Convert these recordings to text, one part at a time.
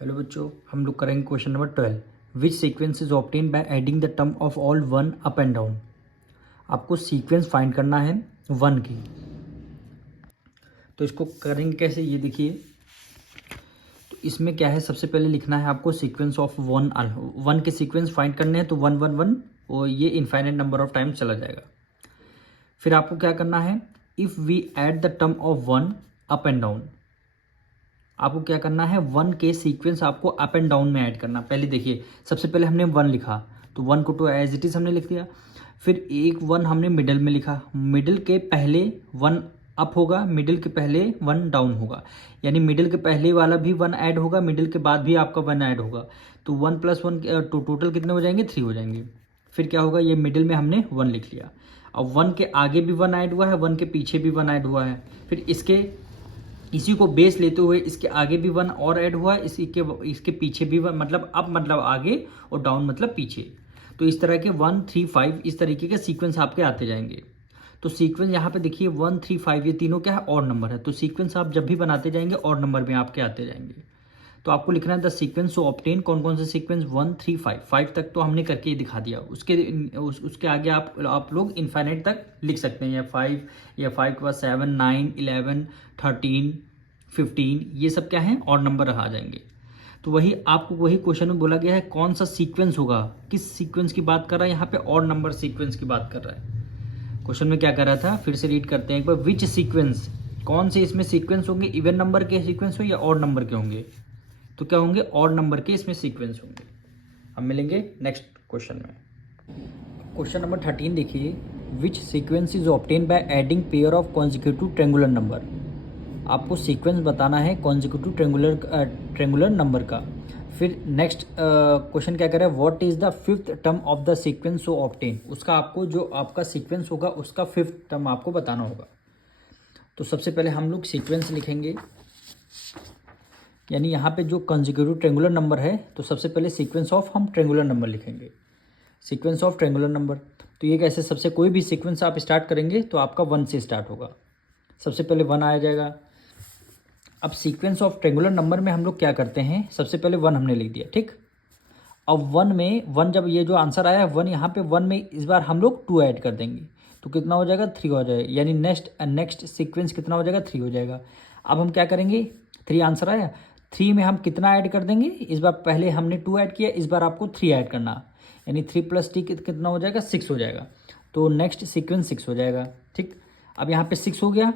Hello बच्चों, हम लोग करेंगे question number 12। Which sequence is obtain by adding the term of all one up and down. आपको sequence find करना है वन की। तो इसको करेंगे कैसे, ये देखिए। तो इसमें क्या है, सबसे पहले लिखना है आपको सीक्वेंस ऑफ वन के सीक्वेंस फाइंड करने हैं। तो वन वन वन, और ये इनफाइनाइट नंबर ऑफ टाइम चला जाएगा। फिर आपको क्या करना है, if we add the term of one up and down. आपको क्या करना है, वन के सीक्वेंस आपको अप एंड डाउन में ऐड करना। पहले देखिए, सबसे पहले हमने वन लिखा, तो वन को तो एज इट इज हमने लिख दिया। फिर एक वन हमने मिडल में लिखा, मिडल के पहले वन अप होगा, मिडल के पहले वन डाउन होगा, यानी मिडल के पहले वाला भी वन ऐड होगा, मिडल के बाद भी आपका वन ऐड होगा। तो वन प्लस वन तो टोटल कितने हो जाएंगे, 3 हो जाएंगे। फिर क्या होगा, ये मिडिल में हमने वन लिख लिया। अब वन के आगे भी वन ऐड हुआ है, वन के पीछे भी वन ऐड हुआ है। फिर इसी को बेस लेते हुए इसके आगे भी वन और ऐड हुआ है, इसके पीछे भी वन, मतलब अप मतलब आगे और डाउन मतलब पीछे। तो इस तरह के 1 3 5 इस तरीके के सीक्वेंस आपके आते जाएंगे। तो सीक्वेंस यहाँ पे देखिए 1 3 5 ये तीनों क्या है, और नंबर है। तो सीक्वेंस आप जब भी बनाते जाएंगे और नंबर में आपके आते जाएंगे। तो आपको लिखना है द सीक्वेंस सो ऑब्टेन, कौन कौन से सीक्वेंस, 1 3 5। 5 तक तो हमने करके ही दिखा दिया। उसके आगे आप लोग इनफाइनाइट तक लिख सकते हैं, या 5 या 5 के बाद 7 9 11 13 15, ये सब क्या है, और नंबर आ जाएंगे। तो वही क्वेश्चन में बोला गया है, कौन सा सीक्वेंस होगा, किस सीक्वेंस की बात कर रहा है यहाँ पे, और नंबर सीक्वेंस की बात कर रहा है। क्वेश्चन में क्या कर रहा था, फिर से रीड करते हैं एक बार। विच सीक्वेंस, कौन से इसमें सीक्वेंस होंगे, इवन नंबर के सीक्वेंस हो या और नंबर के होंगे। तो क्या होंगे, और नंबर के इसमें सीक्वेंस होंगे। हम मिलेंगे नेक्स्ट क्वेश्चन में। क्वेश्चन नंबर 13 देखिए। विच sequence is obtain by adding pair of consecutive triangular number. आपको सीक्वेंस बताना है कॉन्जिक्यूटिव ट्रेंगुलर नंबर का। फिर नेक्स्ट क्वेश्चन क्या कह रहा है, what is the fifth term of the sequence so obtain. उसका आपको जो आपका सीक्वेंस होगा उसका फिफ्थ टर्म आपको बताना होगा। तो सबसे पहले हम लोग सीक्वेंस लिखेंगे, यानी यहाँ पे जो कंसेक्यूटिव ट्रेंगुलर नंबर है, तो सबसे पहले सीक्वेंस ऑफ हम ट्रेंगुलर नंबर लिखेंगे। सीक्वेंस ऑफ ट्रेंगुलर नंबर, तो ये कैसे, सबसे कोई भी सीक्वेंस आप स्टार्ट करेंगे तो आपका 1 से स्टार्ट होगा। सबसे पहले 1 आ जाएगा। अब सीक्वेंस ऑफ ट्रेंगुलर नंबर में हम लोग क्या करते हैं, सबसे पहले 1 हमने लिख दिया, ठीक। अब 1 में 1, जब ये जो आंसर आया 1, यहाँ पे 1 में इस बार हम लोग 2 ऐड कर देंगे, तो कितना हो जाएगा, 3 हो जाएगा। यानी नेक्स्ट सीक्वेंस कितना हो जाएगा, 3 हो जाएगा। अब हम क्या करेंगे, 3 आंसर आया, 3 में हम कितना ऐड कर देंगे, इस बार पहले हमने 2 ऐड किया, इस बार आपको 3 ऐड करना, यानी 3 + 3 कितना हो जाएगा, 6 हो जाएगा। तो नेक्स्ट सीक्वेंस 6 हो जाएगा, ठीक। अब यहाँ पे 6 हो गया।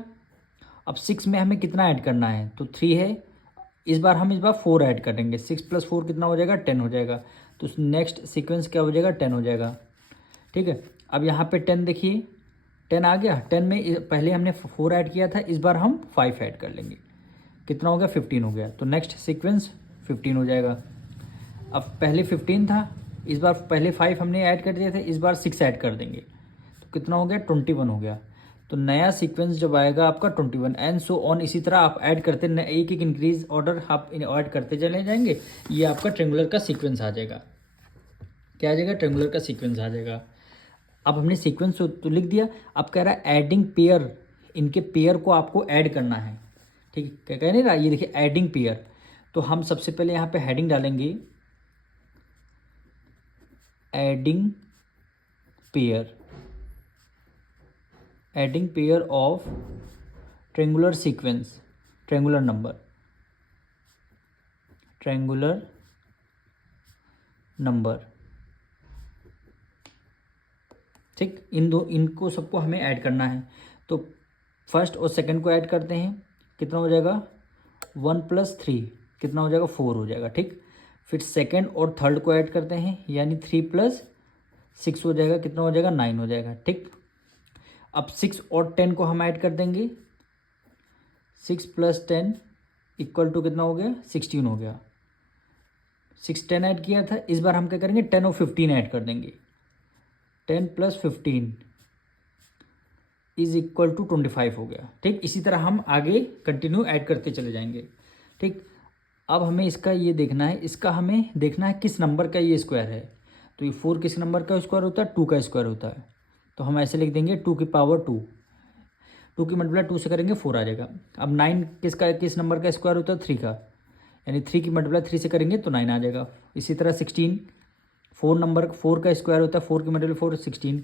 अब 6 में हमें कितना ऐड करना है, तो 3 है, इस बार 4 ऐड करेंगे, 6 + 4 कितना हो जाएगा, 10 हो जाएगा। तो नेक्स्ट सीक्वेंस क्या हो जाएगा, 10 हो जाएगा, ठीक है। अब यहाँ पे 10 देखिए, 10 आ गया। 10 में पहले हमने 4 ऐड किया था, इस बार हम 5 ऐड कर लेंगे, कितना हो गया, 15 हो गया। तो नेक्स्ट सीक्वेंस 15 हो जाएगा। अब पहले 15 था, इस बार पहले 5 हमने ऐड कर दिए थे, इस बार 6 ऐड कर देंगे, तो कितना हो गया, 21 हो गया। तो नया सीक्वेंस जब आएगा आपका 21, एंड सो ऑन। इसी तरह आप ऐड करते, एक एक इंक्रीज ऑर्डर आप ऐड करते चले जाएंगे, ये आपका ट्रेंगुलर का सीक्वेंस आ जाएगा। क्या आ जाएगा, ट्रेंगुलर का सीक्वेंस आ जाएगा। अब हमने सीक्वेंस तो लिख दिया। अब कह रहा है एडिंग पेयर, इनके पेयर को आपको ऐड करना है, ठीक है। क्या कह नहीं रहा, ये देखिए एडिंग पेयर। तो हम सबसे पहले यहाँ पे हेडिंग डालेंगे, adding pair, adding pair of triangular sequence, triangular number, triangular number, ठीक। इनको सबको हमें ऐड करना है। तो फर्स्ट और सेकंड को ऐड करते हैं, कितना हो जाएगा, 1 + 3 कितना हो जाएगा, 4 हो जाएगा, ठीक। फिर सेकंड और थर्ड को ऐड करते हैं, यानी 3 + 6 हो जाएगा, कितना हो जाएगा, 9 हो जाएगा, ठीक। अब 6 और 10 को हम ऐड कर देंगे, 6 + 10 = कितना हो गया, 16 हो गया। 6 10 ऐड किया था, इस बार हम क्या करेंगे, 10 और 15 ऐड कर देंगे। 10 + 15 = 25 हो गया, ठीक। इसी तरह हम आगे कंटिन्यू ऐड करते चले जाएंगे, ठीक। अब हमें इसका ये देखना है, इसका हमें देखना है किस नंबर का ये स्क्वायर है। तो ये 4 किस नंबर का स्क्वायर होता है, 2 का स्क्वायर होता है। तो हम ऐसे लिख देंगे 2 की पावर 2, 2 की मल्टीप्लाई 2 से करेंगे 4 आ जाएगा। अब 9 किस नंबर का स्क्वायर होता है, 3 का। यानी 3 की मल्टीप्लाई 3 से करेंगे तो 9 आ जाएगा। इसी तरह 16, 4 नंबर 4 का स्क्वायर होता है, 4 की मल्टीप्लाई 4 16।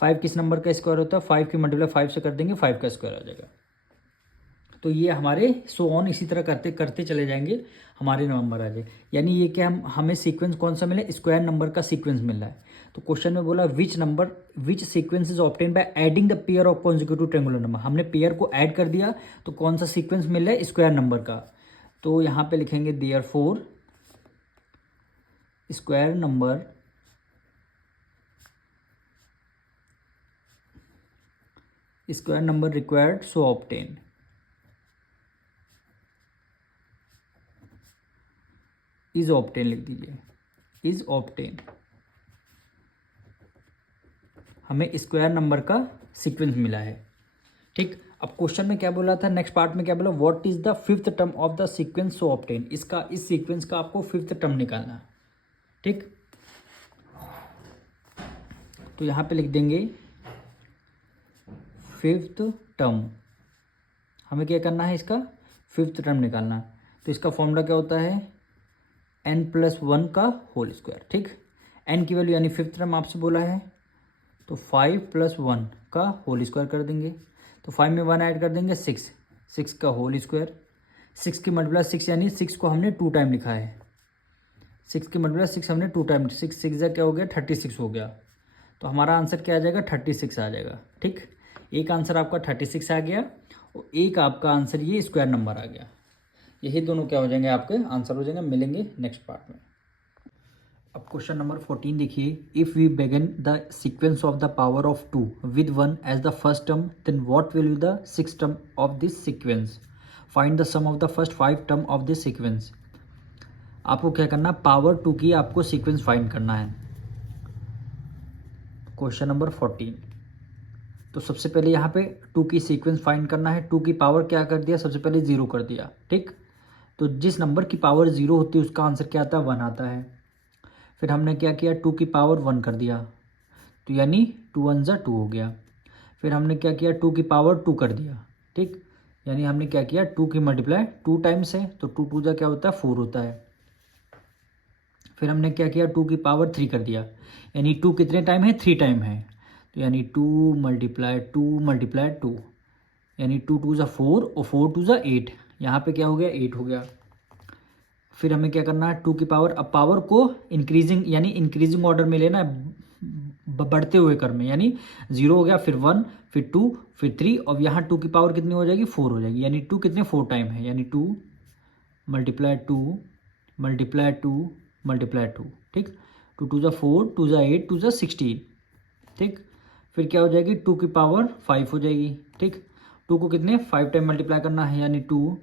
5 किस नंबर का स्क्वायर होता है, 5 की मल्टीप्लाई 5 से कर देंगे, 5 का स्क्वायर आ जाएगा। तो ये हमारे सो ऑन इसी तरह करते करते चले जाएंगे, हमारे नंबर आ जाए। यानी ये क्या हमें सीक्वेंस कौन सा मिला, स्क्वायर नंबर का सीक्वेंस मिल रहा है। तो क्वेश्चन में बोला विच sequence is obtain by adding the pair of consecutive triangular number. हमने पेयर को ऐड कर दिया तो कौन सा सीक्वेंस मिल रहा है, स्क्वायर नंबर का। तो यहाँ पे लिखेंगे therefore square number required so obtain. Is obtain लिख दीजिए, इज ऑब्टेन। हमें स्क्वायर नंबर का सीक्वेंस मिला है। ठीक, अब क्वेश्चन में क्या बोला था, नेक्स्ट पार्ट में क्या बोला, what is the fifth term of the sequence so obtain. इसका इस सीक्वेंस का आपको फिफ्थ टर्म निकालना है। ठीक, तो यहाँ पे लिख देंगे फिफ्थ टर्म। हमें क्या करना है, इसका फिफ्थ टर्म निकालना। तो इसका फॉर्मूला क्या होता है, n+1 का होल स्क्वायर। ठीक, n की वैल्यू यानी फिफ्थ टर्म आपसे बोला है, तो 5+1 का होल स्क्वायर कर देंगे। तो 5 में 1 ऐड कर देंगे, 6 का होल स्क्वायर। 6 की मल्टीप्लाई 6 यानी 6 को हमने 2 टाइम लिखा है। 6 की मल्टीप्लाई 6 हमने 2 टाइम, 6 क्या हो गया, 36 हो गया। तो हमारा आंसर क्या आ जाएगा, 36 आ जाएगा। ठीक, एक आंसर आपका 36 आ गया और एक आपका आंसर ये स्क्वायर नंबर आ गया। यही दोनों क्या हो जाएंगे, आपके आंसर हो जाएंगे। मिलेंगे नेक्स्ट पार्ट में। अब क्वेश्चन नंबर 14 देखिए, if we begin the sequence of the power of 2 with 1 as the first term, then what will be the sixth term of this sequence. Find the sum of the first 5 term of this sequence. आपको क्या करना, power 2 की आपको sequence find करना है। Question number 14, तो सबसे पहले यहाँ पे 2 की सीक्वेंस फाइंड करना है। 2 की पावर क्या कर दिया, सबसे पहले 0 कर दिया। ठीक, तो जिस नंबर की पावर 0 होती है उसका आंसर क्या आता है, 1 आता है। फिर हमने क्या किया, 2 की पावर 1 कर दिया, तो यानी 2 1 जा 2 हो गया। फिर हमने क्या किया, 2 की पावर 2 कर दिया। ठीक, यानी हमने क्या किया, 2 की मल्टीप्लाई 2 टाइम्स है, तो 2 2 जा क्या होता है, 4 होता है। फिर हमने क्या किया, 2 की पावर 3 कर दिया, यानी 2 कितने टाइम है, 3 टाइम है। तो यानी 2 मल्टीप्लाई 2, यानी 2 2 जा 4 और 4 2 जा 8। यहाँ पे क्या हो गया, 8 हो गया। फिर हमें क्या करना है, 2 की पावर, अब पावर को इंक्रीजिंग यानी इंक्रीजिंग ऑर्डर में लेना है, बढ़ते हुए क्रम में। यानी 0 हो गया, फिर 1, फिर 2, फिर 3, और यहाँ 2 की पावर कितनी हो जाएगी, 4 हो जाएगी। यानी 2 कितने 4 टाइम है, यानी 2 मल्टीप्लाई 2 मल्टीप्लाई 2 मल्टीप्लाई 2। ठीक, 2 2 जा 4, 2 जा 8, 2 जा 16। ठीक, फिर क्या हो जाएगी, 2 की पावर 5 हो जाएगी। ठीक, 2 को कितने 5 टाइम मल्टीप्लाई करना है, यानी 2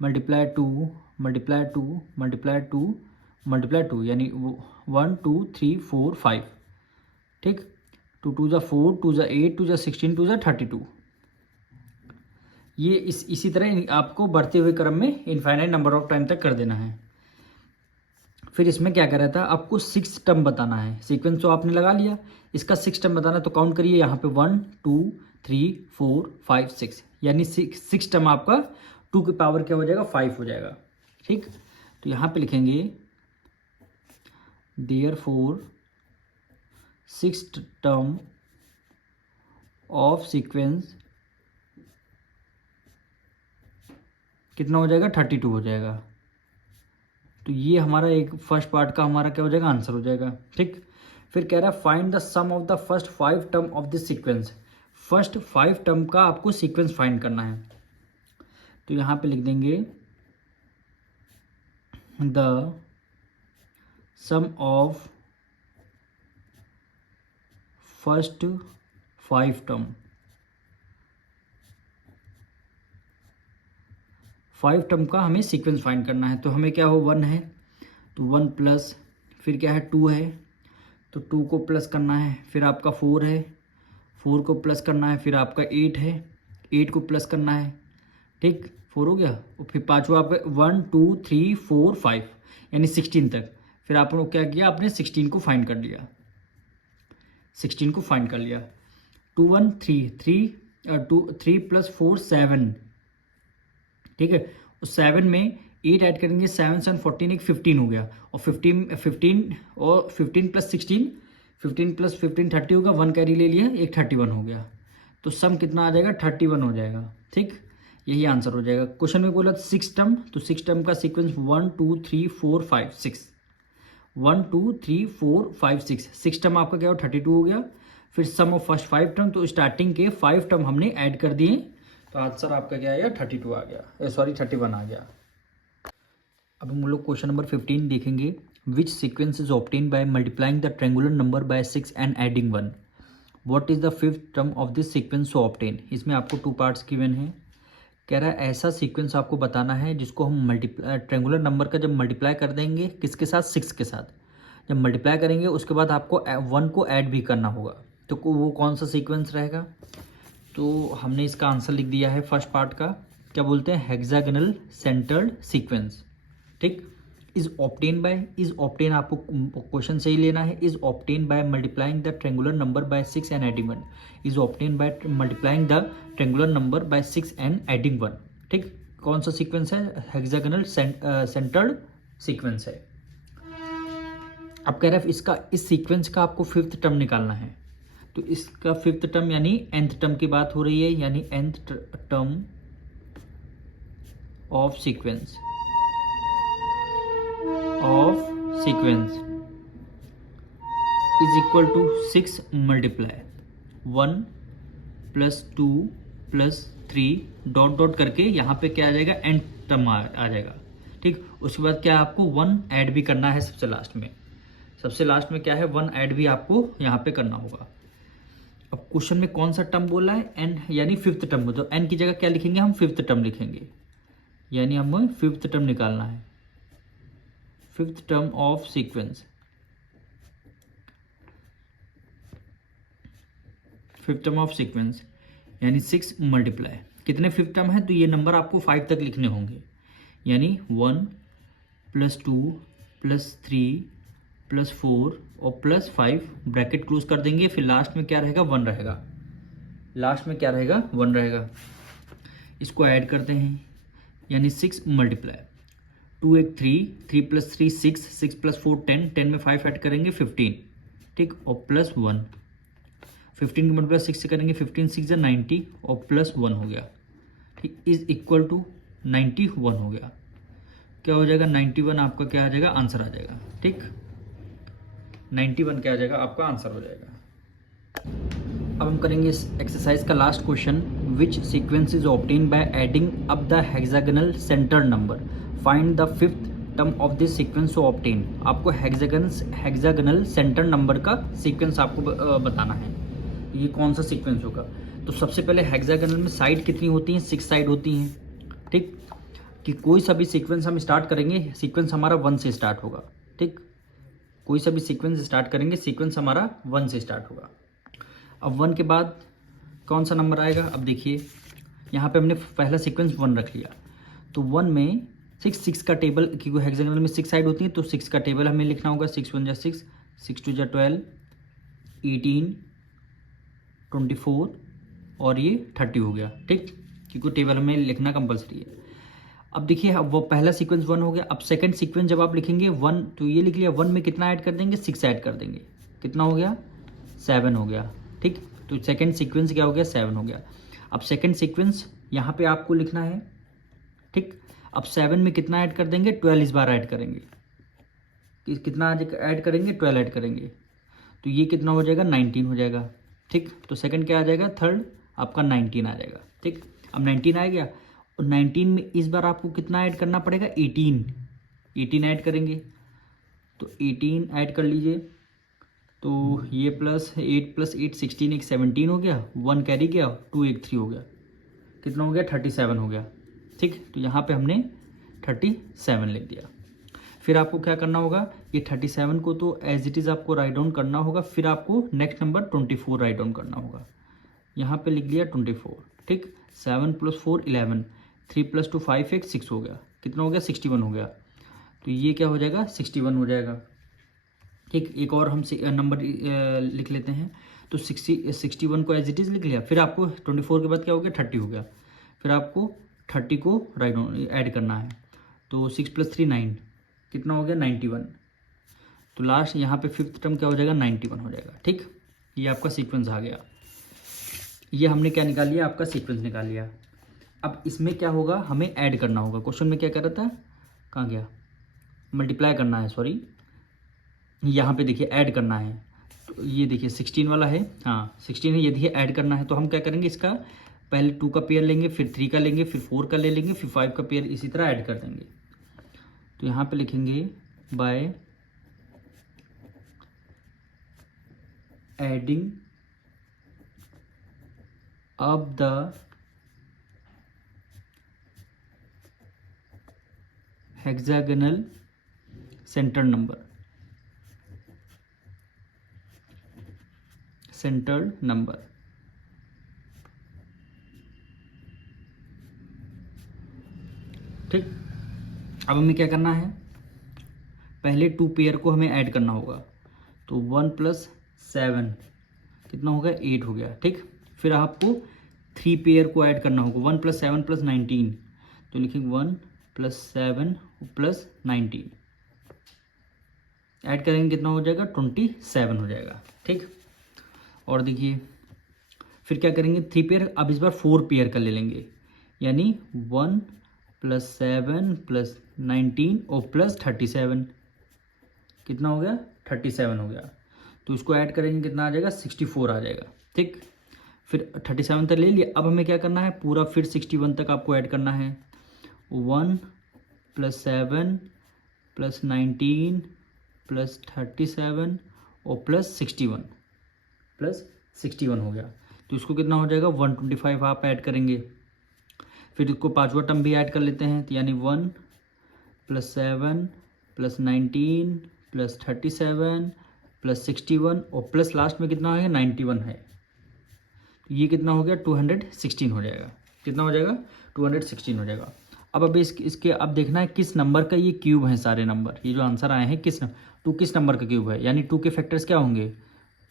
मल्टीप्लाई 2 मल्टीप्लाई 2 मल्टीप्लाई 2 मल्टीप्लाई 2, यानी 1 2 3 4 5। ठीक, 2 2 जा 4, 2 जा 8, 2 जा 16, 2 जा 32। ये इसी तरह आपको बढ़ते हुए क्रम में इनफाइनाइट नंबर ऑफ टाइम तक कर देना है। फिर इसमें क्या कर रहा था, आपको 6 टर्म बताना है। सीक्वेंस तो आपने लगा लिया, इसका 6 टर्म बताना है। तो काउंट करिए, यहाँ पे 1 2 3 4 5 6, यानी 6 टर्म आपका 2 की पावर क्या हो जाएगा, 5 हो जाएगा। ठीक, तो यहाँ पे लिखेंगे therefore sixth term of sequence कितना हो जाएगा, 32 हो जाएगा। तो ये हमारा एक फर्स्ट पार्ट का हमारा क्या हो जाएगा, आंसर हो जाएगा। ठीक, फिर कह रहा है find the sum of the first 5 term of this sequence. First 5 term का आपको सीक्वेंस फाइंड करना है। तो यहाँ पे लिख देंगे the sum of first 5 term. 5 term का हमें सीक्वेंस फाइंड करना है। तो हमें क्या हो, 1 है तो 1 प्लस, फिर क्या है 2 है तो 2 को प्लस करना है, फिर आपका 4 है 4 को प्लस करना है, फिर आपका 8 है 8 को प्लस करना है। ठीक, 4 हो गया, और फिर पाँचवा आपका 1 2 3 4 5, यानी 16 तक। फिर आपने क्या किया, आपने 16 को फाइंड कर लिया, 16 को फाइंड कर लिया। 2 1 3 3 2 3 + 4 7। ठीक है, उस 7 में 8 ऐड करेंगे 7 7 14 एक 15 हो गया, और 15 और 15 प्लस 16, 15 प्लस 15 30 होगा, 1 कैरी ले लिया, एक 31 हो गया। तो सम कितना आ जाएगा, 31 हो जाएगा। ठीक, यही आंसर हो जाएगा। क्वेश्चन में बोला 6 टर्म, तो 6 टर्म का सीक्वेंस 1 2 3 4 5 6, 1 2 3 4 5 6, 6 टर्म आपका क्या हो 32 हो गया। फिर सम ऑफ फर्स्ट 5 टर्म, तो स्टार्टिंग के 5 टर्म हमने ऐड कर दिए, तो आंसर आपका क्या आया 32 आ गया, सॉरी 31 आ गया। अब हम लोग क्वेश्चन नंबर 15 देखेंगे। विच sequence is obtain by multiplying the triangular number by 6 and adding 1। What is the fifth term of this sequence so obtain. इसमें आपको 2 पार्ट्स गिवन है। कह रहा है ऐसा सीक्वेंस आपको बताना है जिसको हम ट्रेंगुलर नंबर का जब मल्टीप्लाई कर देंगे किसके साथ, 6 के साथ, जब मल्टीप्लाई करेंगे उसके बाद आपको 1 को ऐड भी करना होगा, तो वो कौन सा सीक्वेंस रहेगा। तो हमने इसका आंसर लिख दिया है फर्स्ट पार्ट का, क्या बोलते हैं, हेक्सागोनल सेंटर्ड सीक्वेंस। ठीक, इज ऑब्टेन आपको क्वेश्चन से ही लेना है। Is obtain by multiplying the triangular number by 6 and adding 1। Is obtain by multiplying the triangular number by 6 and adding 1। ठीक, कौन सा सीक्वेंस है, हेक्सागोनल सेंटर्ड सीक्वेंस है। अब कह रहा है इसका, इस सीक्वेंस का आपको फिफ्थ टर्म निकालना है। तो इसका फिफ्थ टर्म यानी nth टर्म की बात हो रही है, यानी nth term of sequence is equal to 6 multiply 1 plus 2 plus 3 dot dot करके यहाँ पे क्या आ जाएगा, एंड टर्म आ जाएगा। ठीक, उसके बाद क्या आपको 1 ऐड भी करना है सबसे लास्ट में। सबसे लास्ट में क्या है, 1 ऐड भी आपको यहाँ पे करना होगा। अब क्वेश्चन में कौन सा टर्म बोला है, एन यानी फिफ्थ टर्म। तो एन की जगह क्या लिखेंगे हम, फिफ्थ टर्म लिखेंगे, यानी हमें फिफ्थ टर्म निकालना है। Fifth term of sequence, fifth term of sequence यानी 6 मल्टीप्लाई, कितने फिफ्थ टर्म है, तो ये नंबर आपको 5 तक लिखने होंगे, यानी 1 प्लस 2 प्लस 3 प्लस 4 और प्लस 5, ब्रैकेट क्लोज कर देंगे। फिर लास्ट में क्या रहेगा, 1 रहेगा, लास्ट में क्या रहेगा, 1 रहेगा। इसको ऐड करते हैं, यानी 6 मल्टीप्लाई 2 एक 3, 3 प्लस 3 6, 6 प्लस 4 10, 10 में 5 ऐड करेंगे 15। ठीक, और प्लस 1, 15 की मल्टीप्लाई 6 से करेंगे, 15 6 या 90 और प्लस 1 हो गया। ठीक, इज इक्वल टू 91 हो गया। क्या हो जाएगा, 91 आपका क्या आ जाएगा, आंसर आ जाएगा। ठीक, 91 क्या आ जाएगा, आपका आंसर हो जाएगा। अब हम करेंगे इस एक्सरसाइज का last question. Which sequence is obtain by adding up the hexagonal centre number, find the fifth term of this sequence of obtain. आपको हेक्सागोनल सेंटर नंबर का सीक्वेंस आपको बताना है, ये कौन सा सीक्वेंस होगा। तो सबसे पहले हेक्सागोनल में साइड कितनी होती हैं, 6 साइड होती हैं। ठीक, कि कोई सा भी सीक्वेंस हम स्टार्ट करेंगे, सीक्वेंस हमारा 1 से स्टार्ट होगा। ठीक, कोई सा भी सीक्वेंस स्टार्ट करेंगे, सीक्वेंस हमारा 1 से स्टार्ट होगा। अब 1 के बाद कौन सा नंबर आएगा, अब देखिए यहाँ पे हमने पहला सीक्वेंस 1 रख लिया, तो 1 में 6 का टेबल, क्योंकि हेक्सागोनल में 6 साइड होती हैं, तो 6 का टेबल हमें लिखना होगा। 6 1 जा 6, 6 2 जा 12, 18 24 और ये 30 हो गया। ठीक, क्योंकि टेबल हमें लिखना कंपलसरी है। अब देखिए, अब वो पहला सीक्वेंस 1 हो गया। अब सेकंड सीक्वेंस जब आप लिखेंगे 1, तो ये लिख लिया, 1 में कितना ऐड कर देंगे, 6 ऐड कर देंगे, कितना हो गया, 7 हो गया। ठीक, तो सेकंड सीक्वेंस क्या हो गया, 7 हो गया। अब सेकंड सीक्वेंस यहाँ पे आपको लिखना है। ठीक, अब 7 में कितना ऐड कर देंगे, 12 इस बार ऐड करेंगे। कितना ऐड करेंगे, 12 ऐड करेंगे, तो ये कितना हो जाएगा, 19 हो जाएगा। ठीक, तो सेकंड क्या आ जाएगा, थर्ड आपका 19 आ जाएगा। ठीक, अब 19 आ गया, और 19 में इस बार आपको कितना ऐड करना पड़ेगा, 18 ऐड करेंगे, तो 18 ऐड कर लीजिए। तो ये प्लस 8 16 एक 17 हो गया, 1 कैरी गया, 2 एक 3 हो गया, कितना हो गया, 37 हो गया। ठीक, तो यहाँ पे हमने 37 लिख दिया। फिर आपको क्या करना होगा, ये 37 को तो एज इट इज़ आपको राइट डाउन करना होगा। फिर आपको नेक्स्ट नंबर 24 राइट डाउन करना होगा। यहाँ पे लिख लिया 24। ठीक, 7 + 4 11, 3 + 2 5 एक 6 हो गया, कितना हो गया, 61 हो गया। तो ये क्या हो जाएगा, 61 हो जाएगा। ठीक, एक और हम नंबर लिख लेते हैं। तो 61 को एज इट इज़ लिख लिया। फिर आपको 24 के बाद क्या हो गया, 30 हो गया। फिर आपको 30 को राइट डाउन ऐड करना है। तो 6 + 3 9, कितना हो गया 91। तो लास्ट यहाँ पे फिफ्थ टर्म क्या हो जाएगा 91 हो जाएगा। ठीक, ये आपका सीक्वेंस आ गया। ये हमने क्या निकाल लिया, आपका सीक्वेंस निकाल लिया। अब इसमें क्या होगा, हमें ऐड करना होगा। क्वेश्चन में क्या कर रहा था, कहाँ गया, मल्टीप्लाई करना है, सॉरी यहाँ पे देखिए ऐड करना है। तो ये देखिए 16 वाला है, हाँ 16 है, ये देखिए ऐड करना है। तो हम क्या करेंगे, इसका पहले 2 का पेयर लेंगे, फिर 3 का लेंगे, फिर 4 का ले लेंगे, फिर 5 का पेयर, इसी तरह ऐड कर देंगे। तो यहाँ पे लिखेंगे by adding up the hexagonal centred number, ठीक। अब हमें क्या करना है, पहले 2 पेयर को हमें ऐड करना होगा। तो 1 + 7 कितना हो गया 8 हो गया। ठीक, फिर आपको 3 पेयर को ऐड करना होगा, 1 + 7 + 19। तो लिखेंगे 1 + 7 + 19, ऐड करेंगे कितना हो जाएगा 27 हो जाएगा। ठीक, और देखिए फिर क्या करेंगे 3 पेयर, अब इस बार 4 पेयर का ले लेंगे, यानी 1 + 7 + 19 और +37, कितना हो गया 37 हो गया। तो इसको ऐड करेंगे कितना आ जाएगा 64 आ जाएगा। ठीक, फिर 37 तक ले लिया। अब हमें क्या करना है, पूरा फिर 61 तक आपको ऐड करना है। 1 + 7 + 19 + 37 और +61 हो गया। तो इसको कितना हो जाएगा 125 आप ऐड करेंगे। फिर इसको पांचवा टर्म भी ऐड कर लेते हैं, तो यानी 1 + 7 + 19 + 37 + 61 और प्लस लास्ट में कितना है 91 है। तो ये कितना हो गया 216 हो जाएगा। कितना हो जाएगा 216 हो जाएगा। अब अभी इसके अब देखना है किस नंबर का ये क्यूब है। सारे नंबर ये जो आंसर आए हैं किस नंबर का क्यूब है, यानी 2 के फैक्टर्स क्या होंगे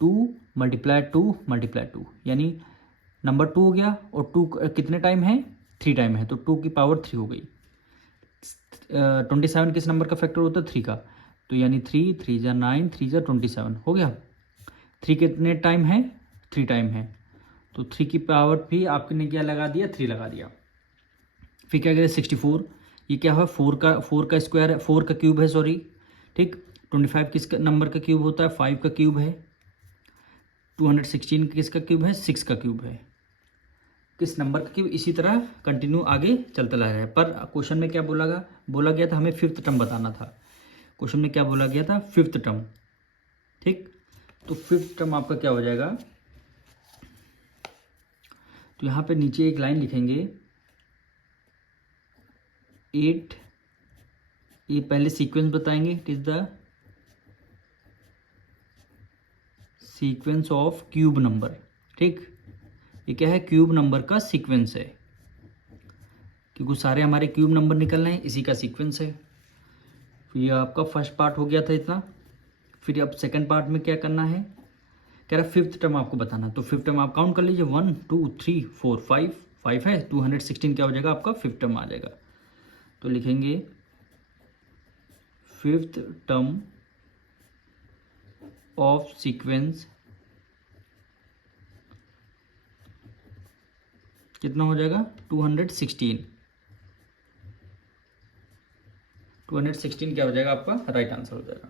2 × 2 × 2, यानी नंबर 2 हो गया। और 2 कितने टाइम है 3 टाइम है, तो 2 की पावर 3 हो गई। 27 किस नंबर का फैक्टर होता है 3 का, तो यानी 3 3 × 9 3 × 27 हो गया। 3 कितने टाइम है 3 टाइम है, तो 3 की पावर भी आपने क्या लगा दिया 3 लगा दिया। फिर क्या करें 64, ये क्या है 4 का स्क्वायर है, 4 का क्यूब है सॉरी। ठीक, 25 किस नंबर का क्यूब होता है 5 का क्यूब है। 216 किसका क्यूब है 6 का क्यूब है। किस नंबर का क्यूब, इसी तरह कंटिन्यू आगे चलता रह रहा है। पर क्वेश्चन में क्या बोला गया था हमें फिफ्थ टर्म बताना था। क्वेश्चन में क्या बोला गया था फिफ्थ टर्म। ठीक, तो फिफ्थ टर्म आपका क्या हो जाएगा, तो यहाँ पे नीचे एक लाइन लिखेंगे 8, ये पहले सीक्वेंस बताएंगे, it is the sequence of cube number. ठीक, ये क्या है क्यूब नंबर का सीक्वेंस है, क्योंकि सारे हमारे क्यूब नंबर निकलने हैं, इसी का सीक्वेंस है। ये आपका फर्स्ट पार्ट हो गया था इतना। फिर अब सेकंड पार्ट में क्या करना है, कह रहा फिफ्थ टर्म आपको बताना। तो फिफ्थ टर्म आप काउंट कर लीजिए 1 2 3 4 5 है, 216 क्या हो जाएगा आपका फिफ्थ टर्म आ जाएगा। तो लिखेंगे फिफ्थ टर्म ऑफ सीक्वेंस कितना हो जाएगा 216 क्या हो जाएगा आपका राइट आंसर हो जाएगा।